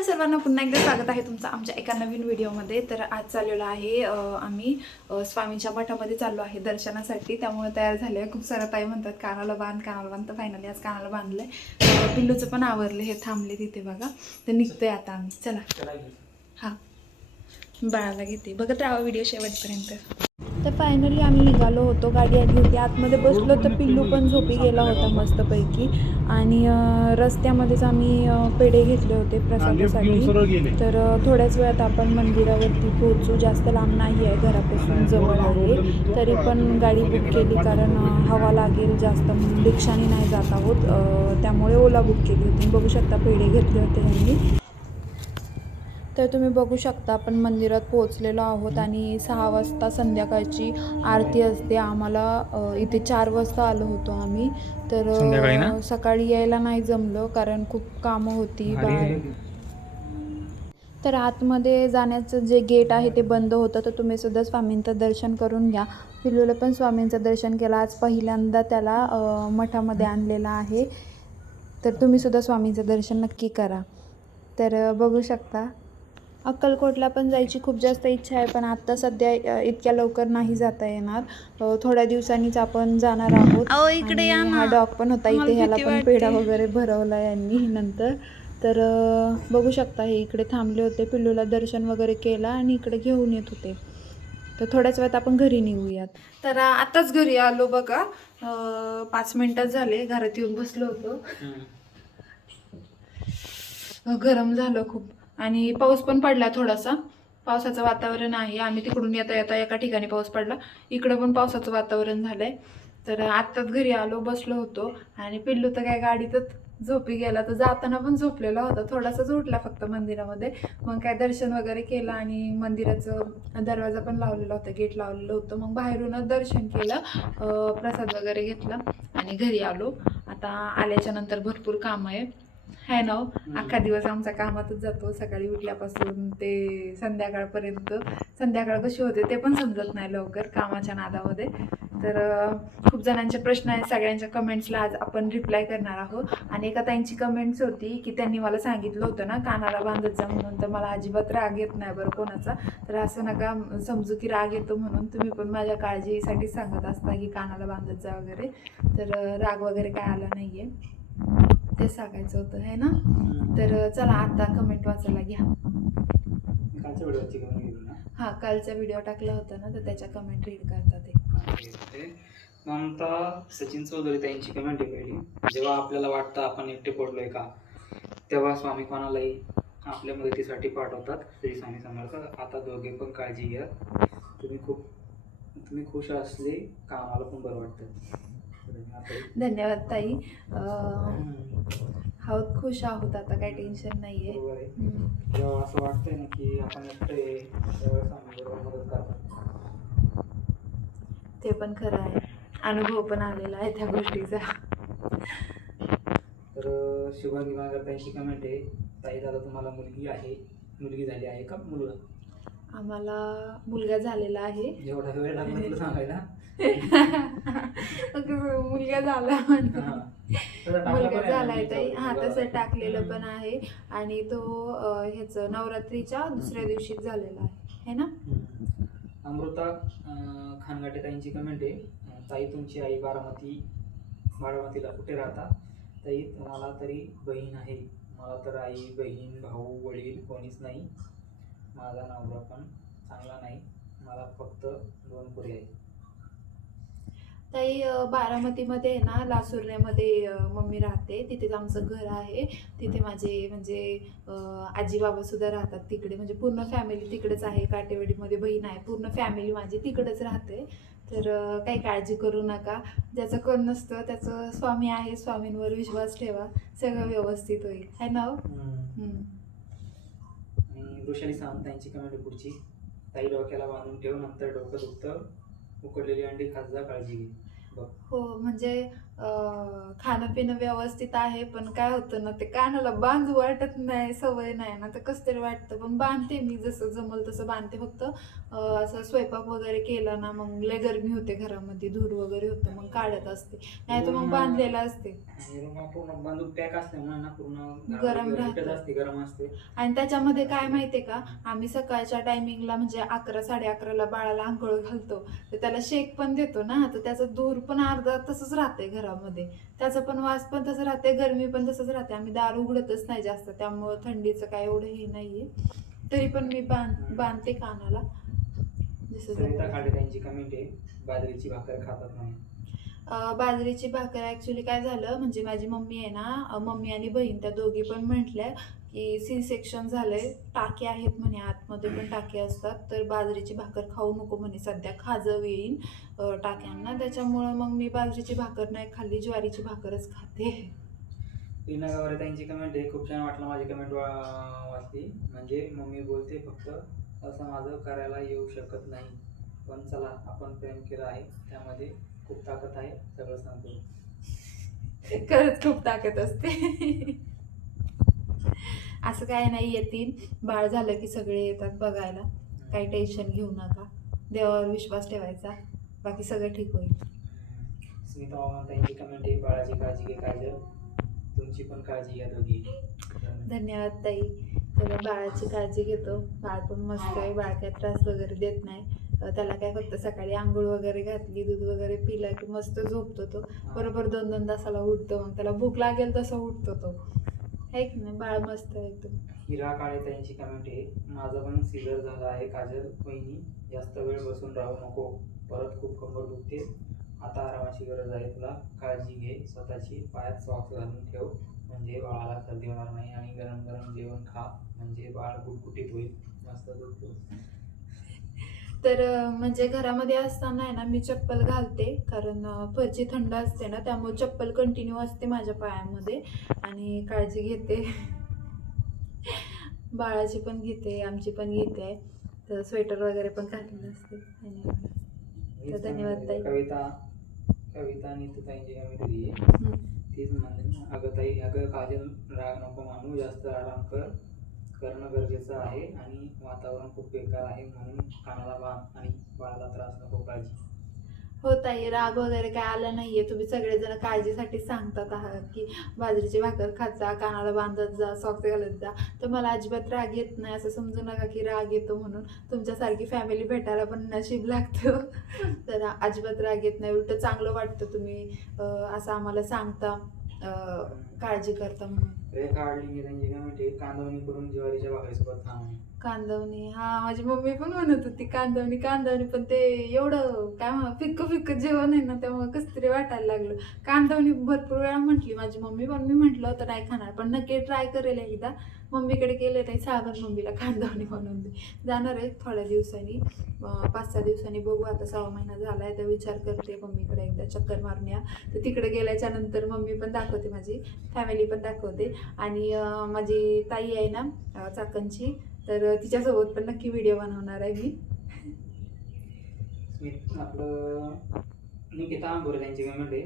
Hello सर्वांना पुन्हा एकदा स्वागत आहे तुमचं आमच्या एका नवीन व्हिडिओमध्ये. तर आज चाललेलो आहे आम्ही स्वामींच्या मठामध्ये चाललो आहे दर्शनासाठी. त्यामुळे तयार झाले खूप सारं ताई म्हणतात कानाला बांध कानाला बांध. तर फायनली आज कानाला बांधलंय. अं, पिल्लूचं पण आवरले हे थांबले तिथे बघा. तर निघतोय आता आम्ही. चला. हां. बाळाला घेते. बघत राहा व्हिडिओ शेवटपर्यंत. तर फायनली आम्ही निघालो होतो गाडी आली होती. आतमध्ये बसलो तर पिल्लू पण झोपी गेला होता मस्तपैकी. आणि रस्त्यामध्येच आम्ही पेढे घेतले होते प्रसादासाठी. तर थोड्याच वेळात आपण मंदिरावरती पोहोचू. जास्त लांब नाही आहे घरापासून जवळ आहे. तरी पण गाडी बुक केली कारण हवा लागेल जास्त रिक्षाने नाही जात आहोत. त्यामुळे ओला बुक केली होती. बघू शकता पेढे घेतले होते ह्यांनी तर तुम्ही बघू शकता आपण मंदिरात पोहोचलेलो आहोत आणि सहा वाजता संध्याकाळची आरती असते. आम्हाला इथे चार वाजता आलो होतो आम्ही. तर? सकाळी यायला नाही जमलं कारण खूप कामं होती बाहेर. तर आतमध्ये जाण्याचं जे गेट आहे ते बंद होतं तर तुम्ही सुद्धा स्वामींचं दर्शन करून घ्या. पिल्लूला पण स्वामींचं दर्शन केलं. आज पहिल्यांदा त्याला मठामध्ये आणलेलं आहे. तर तुम्ही सुद्धा स्वामींचं दर्शन नक्की करा. तर बघू शकता. अक्कलकोटला पण जायची खूप जास्त इच्छा आहे पण आत्ता सध्या इतक्या लवकर नाही जाता येणार. थोड्या दिवसांनीच आपण जाणार आहोत. इकडे या आणि ना. हा डॉग पण होता इथे ह्याला पण. पेढा वगैरे भरवला यांनी नंतर. तर बघू शकता हे इकडे थांबले होते पिल्लूला दर्शन वगैरे केलं आणि इकडे घेऊन येत होते. तर थोड्याच वेळात आपण घरी निघूयात. तर आताच घरी आलो बघा. पाच मिनिटात झाले घरात येऊन बसलो होतो. गरम झालं खूप. आणि पाऊस पण पडला थोडासा. पावसाचं वातावरण आहे. आम्ही तिकडून येता येता एका ठिकाणी पाऊस पडला. इकडं पण पावसाचं वातावरण झालंय. तर आत्ताच घरी आलो बसलो होतो. आणि पिल्लू तर काय गाडीतच झोपी गेला. तर जाताना पण झोपलेला होता. थोडासाच उठला फक्त मंदिरामध्ये. मग काय दर्शन वगैरे केलं आणि मंदिराचं दरवाजा पण लावलेला होता. गेट लावलेलं होतं. मग बाहेरूनच दर्शन केलं. प्रसाद वगैरे घेतला आणि घरी आलो. आता आल्याच्यानंतर भरपूर काम आहे है ना हो? अख्खा दिवस आमचा कामातच जातो. सकाळी उठल्यापासून ते संध्याकाळपर्यंत. संध्याकाळ कशी होते ते पण समजत नाही लवकर कामाच्या नादामध्ये. तर खूप जणांचे प्रश्न आहेत. सगळ्यांच्या कमेंट्सला आज आपण रिप्लाय करणार आहोत. आणि एका ताईंची कमेंट्स होती की त्यांनी मला सांगितलं होतं ना कानाला बांधत जा म्हणून. तर मला अजिबात राग येत नाही बरं कोणाचा. तर असं नका समजू की राग येतो म्हणून. तुम्ही पण माझ्या काळजीसाठी सांगत असता की कानाला बांधत जा वगैरे. तर राग वगैरे काय आला नाहीये. ते सांगायचं होतं है ना? तर चला आता कमेंट वाचायला घ्या. हा कालचा व्हिडिओ टाकला होता ना तर त्याच्या कमेंट रीड करतात ते. ममता सचिन चौधरी त्यांची कमेंट आहे पहिली. जेव्हा आपल्याला वाटतं आपण एकटे पडलोय का तेव्हा स्वामी कोणालाही आपल्या मदतीसाठी पाठवतात. श्री स्वामी समर्थ आता दोघे पण काळजी घ्या. तुम्ही खूप तुम्ही खुश असले का आम्हाला पण बरं वाटतं. धन्यवाद ताई. आहोत खुश आहोत आता काही टेन्शन नाहीये. बरोबर आहे. जेव्हा असं वाटतंय ना की आपण एकटे मदत करतात ते पण खरं आहे. अनुभव पण आलेला आहे त्या गोष्टीचा. तर मागर त्यांची कमेंट आहे ताई दादा तुम्हाला मुलगी आहे. मुलगी झाली आहे का? मुलगा. आम्हाला मुलगा झालेला आहे. जेवढा वेळ लागला तुला सांगायला? मुलगा झाला मुलगा झालाय ताई. हा तसं. टाकलेलं पण आहे. आणि तो ह्याचं नवरात्रीच्या दुसऱ्या दिवशी झालेला आहे. है ना. अमृता खानगाटे ताईंची कमेंट आहे. ताई तुमची आई बारामती बारामतीला कुठे राहता? ताई तुम्हाला तरी बहीण आहे. मला तर आई बहीण भाऊ वडील कोणीच नाही. माझा नवरा पण चांगला नाही. मला फक्त दोन पुरी आहे ताई बारामतीमध्ये आहे ना लासुर्ण्यामध्ये अ, मम्मी राहते. तिथेच आमचं घर आहे. तिथे माझे म्हणजे आजी बाबा सुद्धा राहतात तिकडे. म्हणजे पूर्ण फॅमिली तिकडेच आहे. काटेवाडीमध्ये बहीण आहे. पूर्ण फॅमिली माझी तिकडेच राहते. तर काही काळजी करू नका. ज्याचं कोण नसतं त्याचं स्वामी आहे. स्वामींवर विश्वास ठेवा. सगळं व्यवस्थित होईल. है ना हो? वृषाली सावंत यांची कमेंट पुढची. ताई डोक्याला बांधून ठेवून नंतर डोकं दुखतं. उकडलेली अंडी खासदार काळजी घे. बघ. हो म्हणजे खाणं पिणं व्यवस्थित आहे पण काय होतं ना ते कानाला बांधू वाटत नाही सवय नाही ना तर कसं तरी वाटतं. पण बांधते मी जसं जमल तसं बांधते. फक्त असं स्वयंपाक वगैरे केला ना मग लय गरमी होते घरामध्ये धूर वगैरे होतं मग काढत असते. नाही तर मग बांधलेलं असते. गरम राहतं. असते गरम असते. आणि त्याच्यामध्ये काय माहितीये का आम्ही सकाळच्या टायमिंगला म्हणजे अकरा साडे अकराला बाळाला आंघोळ घालतो. तर त्याला शेक पण देतो ना तर त्याचं धूर पण अर्धा तसंच राहते घरामध्ये. त्याचा पण वास पण तसं राहते गरमी पण तसंच राहते आम्ही दार उघडतच नाही जास्त त्यामुळं थंडीचं काय एवढं हे नाहीये. तरी पण मी बांध बांधते कानाला. जसं कमेंट आहे बाजरीची भाकर खातात अं, बाजरीची भाकर ऍक्च्युली काय झालं म्हणजे माझी मम्मी आहे ना मम्मी आणि बहीण त्या दोघी पण म्हटल्या की सी सेक्शन झालंय. टाके आहेत म्हणे आतमध्ये पण टाके असतात. तर बाजरीची भाकर खाऊ नको म्हणे. सध्या खाजव येईन टाक्यांना. त्याच्यामुळं मग मी बाजरीची भाकर नाही खाल्ली ज्वारीची भाकरच खाते. रीना गावरे त्यांची कमेंट आहे. खूप छान वाटलं माझी कमेंट वाचली. म्हणजे मम्मी बोलते फक्त असं माझं करायला येऊ शकत नाही. पण चला आपण प्रेम केलं आहे. त्यामध्ये खूप ताकद आहे. सगळं सांगतो. खरंच खूप ताकद असते. असं काय नाही येतील. बाळ झालं की सगळे येतात बघायला. काही टेन्शन घेऊ नका. देवावर विश्वास ठेवायचा. बाकी सगळं ठीक होईल. स्मिता वामन त्यांची कमेंट आहे बाळाची काळजी घे काजल तुमची पण काळजी घ्या दोघी. धन्यवाद ताई. तर बाळाची काळजी घेतो. बाळ पण मस्त आहे. बाळ काय त्रास वगैरे देत नाही. त्याला काय फक्त सकाळी आंघोळ वगैरे घातली दूध वगैरे पिलं की मस्त झोपतो तो. बरोबर दोन दोन तासाला उठतो. मग त्याला भूक लागेल तसं उठतो तो. आहे की नाही? बाळ मस्त आहे एकदम. हिरा काळे त्यांची कमेंट आहे माझं पण सिझर झालं आहे काजल वहिनी जास्त वेळ बसून राहू नको परत खूप कंबर दुखते. आता आरामाची गरज आहे तुला काळजी घे स्वतःची पायात सॉक्स घालून ठेव म्हणजे बाळाला सर्दी होणार नाही आणि गरम गरम जेवण खा म्हणजे बाळ गुटगुटीत होईल. मस्त दुखतो तर म्हणजे घरामध्ये असताना आहे ना मी चप्पल घालते कारण फरची थंड असते ना त्यामुळे चप्पल कंटिन्यू असते माझ्या पायामध्ये आणि काळजी घेते बाळाची पण घेते आमची पण घेते तर स्वेटर वगैरे पण घातलेलं असते धन्यवाद. हीच धन्यवाद ताई. कविता कविता दिली आहे हम्म. तीच म्हणते अगं ताई अगं काजल राग नको मानू जास्त आराम कर करणं गरजेचं आहे आणि वातावरण खूप बेकार आहे म्हणून कानाला बांध आणि बाळाला त्रास नको काळजी. हो ताई राग वगैरे काय आला नाहीये. तुम्ही सगळेजण काळजीसाठी सांगतात आहात की बाजरीची भाकर खात जा कानाला बांधत जा सॉक्स घालत जा. तर मला अजिबात राग येत नाही. असं समजू नका की राग येतो म्हणून. तुमच्यासारखी फॅमिली भेटायला पण नशीब लागतं. तर अजिबात राग येत नाही. उलट चांगलं वाटतं तुम्ही. अं, असं आम्हाला सांगता. अं, काळजी करता म्हणून. कांदवणी करून ज्वारीच्या भाकरीसोबत कांदवणी हा माझी मम्मी पण म्हणत होती कांदवणी कांदवणी पण ते एवढं काय म्हणा फिक्क फिक्क जेवण आहे ना त्यामुळे कसं तरी वाटायला लागलं. कांदवणी भरपूर वेळा म्हटली माझी मम्मी पण मी म्हटलं होतं नाही खाणार. पण नक्की ट्राय करेल एकदा. मम्मीकडे गेले नाही साधन मम्मीला कांदवणी बनवून दे. जाणार आहे थोड्या दिवसांनी. पाच सहा दिवसांनी बघू आता सहा महिना झाला आहे तर विचार करते मम्मीकडे एकदा चक्कर मारून या. तर तिकडे गेल्याच्यानंतर मम्मी पण दाखवते माझी फॅमिली पण दाखवते. आणि माझी ताई आहे ना चाकणची तर तिच्यासोबत पण नक्की व्हिडिओ बनवणार आहे मी. आपलं निकिता आंबोरे त्यांची आहे.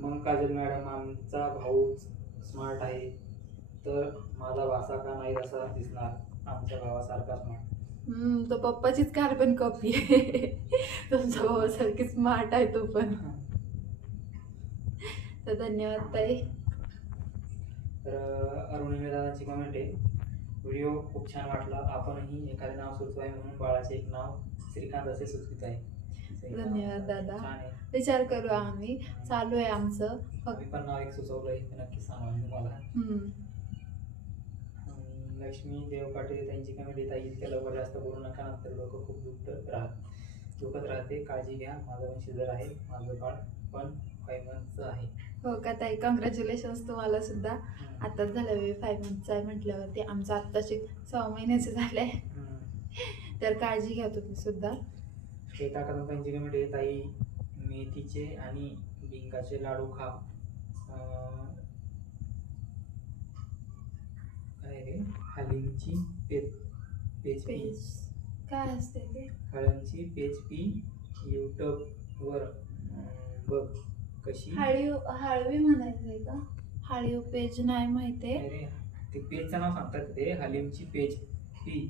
मग काजल मॅडम आमचा भाऊ स्मार्ट आहे. तर माझा भासा का नाही असा दिसणार? आमच्या भावासारखा स्मार्ट हम्म, तो पप्पाचीच कार्बन कॉपी आहे. तुमच्या भावासारखी स्मार्ट आहे तो पण. तर धन्यवाद ताई. तर अरुणिमे दादांची कमेंट आहे. व्हिडिओ खूप छान वाटला. आपणही एखादे नाव सुचवाय म्हणून बाळाचे एक नाव श्रीकांत असे सुचवित आहे. धन्यवाद दादा. आहे. विचार करू आम्ही. चालू आहे आमचं. पण नाव एक सुचवलंय ते नक्की सांगा तुम्हाला. लक्ष्मी देवपाटे त्यांची कमेंट आहे इतक्या लवकर जास्त बोलू नका नंतर लोक खूप दुखत राहत दुखत राहते. काळजी घ्या. माझं पण शिजर आहे. माझं बाळ पण फाईव्ह मंथचं आहे. हो का ताई? कॉंग्रॅच्युलेशन्स तुम्हाला सुद्धा. आताच झालं वे फाईव्ह मंथचा आहे म्हटल्यावरती. आमचं आत्ताशी सहा महिन्याचे झाले हम्म. तर काळजी घ्या तुम्ही सुद्धा. श्वेता कदम त्यांची कमेंट येत आई मेथीचे आणि डिंकाचे लाडू खा. काय रे हलीमची पेज पेजपी पेज. काय असते ते? हळमची पेजपी यूट्यूबवर अं, बघ कशी. हाळीव हाळवी म्हणायचंय का? हाळीव पेज नाही माहितीये अरे ते पेजचं नाव सांगतात ते? हलीमची पेज पी.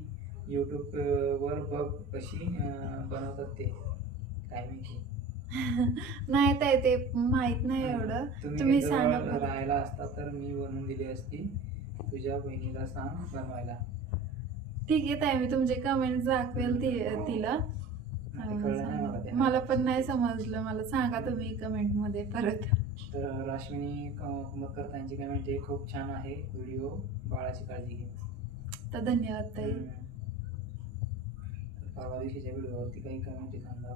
यूट्यूब वर बघ कशी अं, बनवतात ते. काय माहिती. नाही ताई ते माहीत नाही एवढं. तुम्ही तुम्ही जवळ सांगा बरं. राहायला असता तर मी बनवून दिली असती. तुझ्या बहिणीला सांग बनवायला. ठीक आहे ताई मी तुमचे कमेंट दाखवेल ति- तिला. ते कळलं नाही मला ते. मला पण नाही समजलं मला सांगा तुम्ही कमेंटमध्ये परत. तर राश्मिनी कुमतकर त्यांची कमेंट आहे खूप छान आहे व्हिडिओ बाळाची काळजी घे. तर धन्यवाद ताई. हम्म. परवा दिवशीच्या व्हिडिओवरती काही कमेंट थांबा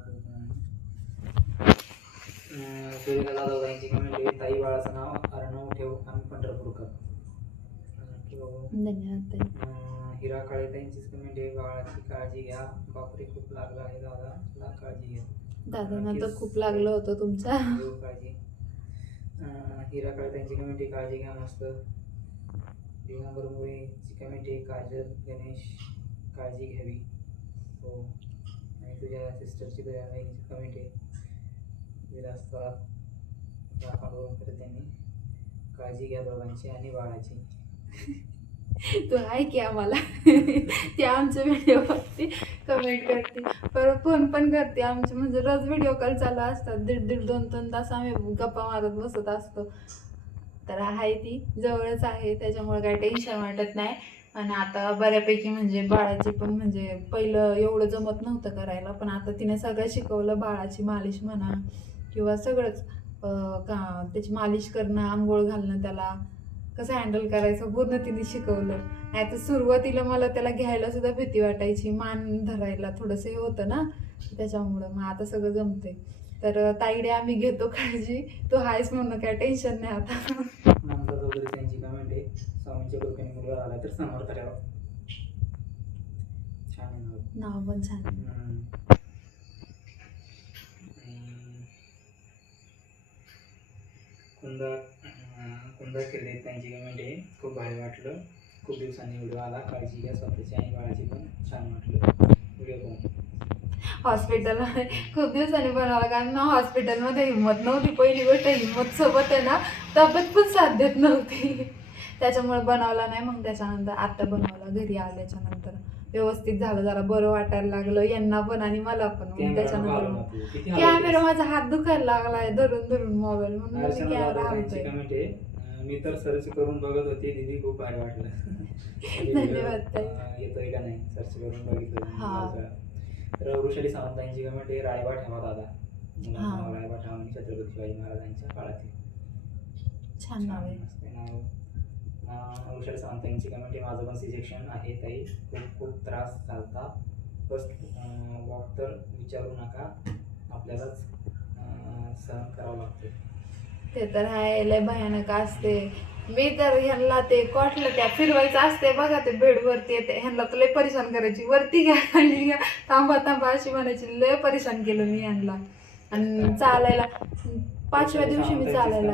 सूर्यका जाधव यांची कमेंट आहे ताई बाळाचं नाव अर्णव ठेव आम्ही पंढरपूरकर. धन्यवाद ताई. हिरा काळे त्यांचीच कमेंट आहे बाळाची काळजी घ्या. बापरे खूप लागलं आहे दादा. ला काळजी घ्या. दादांना तर खूप लागलं होतं तुमच्या. घेऊ काळजी. हिरा काळे त्यांची कमेंट आहे काळजी घ्या मस्त. दिगंबर मुळेची कमेंट आहे काजल गणेश काळजी घ्यावी. हो. आणि तुझ्या सिस्टरची तुझ्या बहिणीची कमेंट आहे विलास पवार करत त्यांनी काळजी घ्या दोघांची आणि बाळाची. तू आहे की आम्हाला. ती आमच्या व्हिडिओवरती कमेंट करते. परत फोन पण करते आमचे. म्हणजे रोज व्हिडिओ कॉल चालू असतात. दीड दीड दोन दोन तास आम्ही गप्पा मारत बसत असतो. तर आहे ती. जवळच आहे. त्याच्यामुळे काही टेन्शन वाटत नाही. आणि आता बऱ्यापैकी म्हणजे बाळाची पण म्हणजे पहिलं एवढं जमत नव्हतं करायला. पण आता तिने सगळं शिकवलं. बाळाची मालिश म्हणा किंवा सगळंच का त्याची मालिश करणं आंघोळ घालणं त्याला. कसं हँडल करायचं? पूर्ण तिने शिकवलं. नाही तर सुरुवातीला मला त्याला घ्यायला सुद्धा भीती वाटायची. मान धरायला थोडंसं हे होतं ना त्याच्यामुळं. मग आता सगळं जमते तर ताईडे आम्ही घेतो काळजी. तू हायस म्हणून काय टेन्शन नाही आता. ममता चौधरी त्यांची कमेंट आहे. स्वामींच्या कृपेने मुलगा आला तर समर्थ ठेवा छान आहे नाव. पण छान कुंदा कुंदा केले त्यांची कमेंट आहे. खूप भारी वाटलं. खूप दिवसांनी व्हिडिओ आला. काळजी घ्या स्वतःची आणि बाळाची पण. छान वाटलं. व्हिडिओ पाहून. हॉस्पिटल खूप दिवसांनी बनवला कारण ना हॉस्पिटलमध्ये हिंमत नव्हती. पहिली गोष्ट हिंमत सोबत आहे ना तब्येत पण साथ देत नव्हती. त्याच्यामुळे बनवला नाही. मग त्याच्यानंतर आत्ता बनवला. घरी आल्याच्यानंतर व्यवस्थित झालं जरा बरं वाटायला लागलं यांना पण आणि मला पण. त्याच्यानंतर कॅमेरा? माझा हात दुखायला लागलाय धरून धरून मोबाईल म्हणून कॅमेरा हलतोय मी तर सर्च करून बघत होते दीदी खूप भारी वाटलं. धन्यवाद येतोय का नाही? सर्च करून बघितलं हा. तर वृषाली सावंतांची कमेंट आहे रायबा ठेवा दादा. हा. रायबा ठेवा आणि छत्रपती शिवाजी महाराजांच्या काळातील. छान नाव आहे. नाव. अं, वृषाली सावंतांची कमेंट आहे माझं पण सिजेक्शन आहे ताई. खूप खूप त्रास झालता. फर्स्ट वॉक तर विचारू नका. आपल्यालाच सहन करावं लागतं ते तर आहे. लय भयानक असते. मी तर ह्यांना ते कॉटलं त्या फिरवायचं असते. बघा ते बेडवरती येते. ह्यांना तर लय परेशान करायची. वरती घ्या घ्या. थांबा थांबा अशी म्हणायची. लय परेशान केलं मी ह्यांना. आणि चालायला पाचव्या दिवशी मी चालायला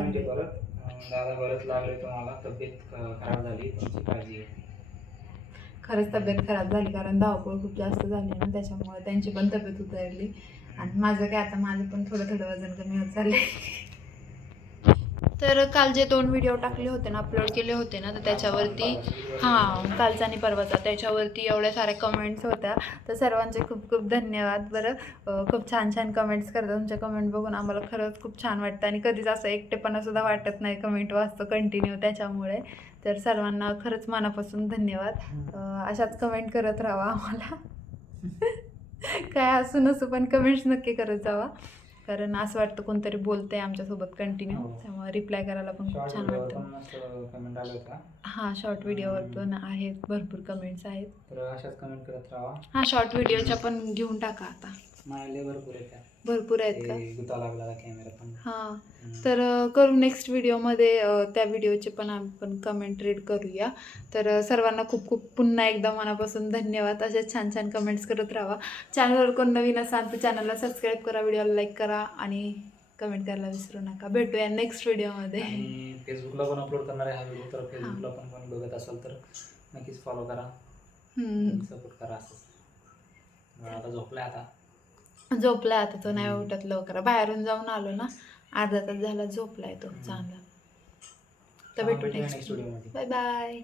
दादा बरंच लागले तुम्हाला तब्येत खराब झाली तुमची काळजी घ्या. खरंच तब्येत खराब झाली कारण धावपळ खूप जास्त झाली ना त्याच्यामुळे त्यांची पण तब्येत उतरली. आणि माझं काय आता माझं पण थोडं थोडं वजन कमी होत चाललंय. तर काल जे दोन व्हिडिओ टाकले होते ना अपलोड केले होते ना तर त्याच्यावरती हां कालचा आणि परवाचा त्याच्यावरती एवढ्या साऱ्या कमेंट्स होत्या. तर सर्वांचे खूप खूप धन्यवाद. बरं खूप छान छान कमेंट्स करतात तुमच्या कमेंट बघून आम्हाला खरंच खूप छान वाटतं. आणि कधीच असं एकटेपणासुद्धा वाटत नाही कमेंट वाचतो कंटिन्यू त्याच्यामुळे. तर सर्वांना खरंच मनापासून धन्यवाद. अशाच कमेंट करत राहा आम्हाला. काय असू नसू पण कमेंट्स नक्की करत जावा. कारण असं वाटतं कोणतरी बोलतंय आमच्यासोबत कंटिन्यू हो. त्यामुळे रिप्लाय करायला पण खूप छान वाटतं. हां शॉर्ट व्हिडिओवर पण आहेत भरपूर कमेंट्स आहेत. तर अशाच कमेंट करत राहा. हां शॉर्ट व्हिडिओच्या पण घेऊन टाका आता. मायले भरपूर येतात भरपूर आहेत का? ते गुता लागला कॅमेरा पण. हां. हम्म. तर अ, करू नेक्स्ट व्हिडिओमध्ये अ, त्या व्हिडिओचे पण आपण कमेंट रीड करूया. तर अ, सर्वांना खूप खूप पुन्हा एकदा मनापासून धन्यवाद. असेच छान छान कमेंट्स करत राहा. चॅनलवर कोण नवीन असाल तर चॅनलला सबस्क्राईब करा व्हिडिओला लाईक करा आणि कमेंट करायला विसरू नका. भेटूया नेक्स्ट व्हिडिओमध्ये आणि फेसबुकला पण अपलोड करणार आहे हा व्हिडिओ तर फेसबुकला पण कोणी बघत असाल तर नक्कीच फॉलो करा. हम्म. सपोर्ट करा असंच. आता झोपलाय आता. झोपला आता तो नाही उठत लवकर. बाहेरून जाऊन आलो ना अर्धा तास झाला झोपलाय तो चांगला. तर भेटू नेक्स्ट. Bye bye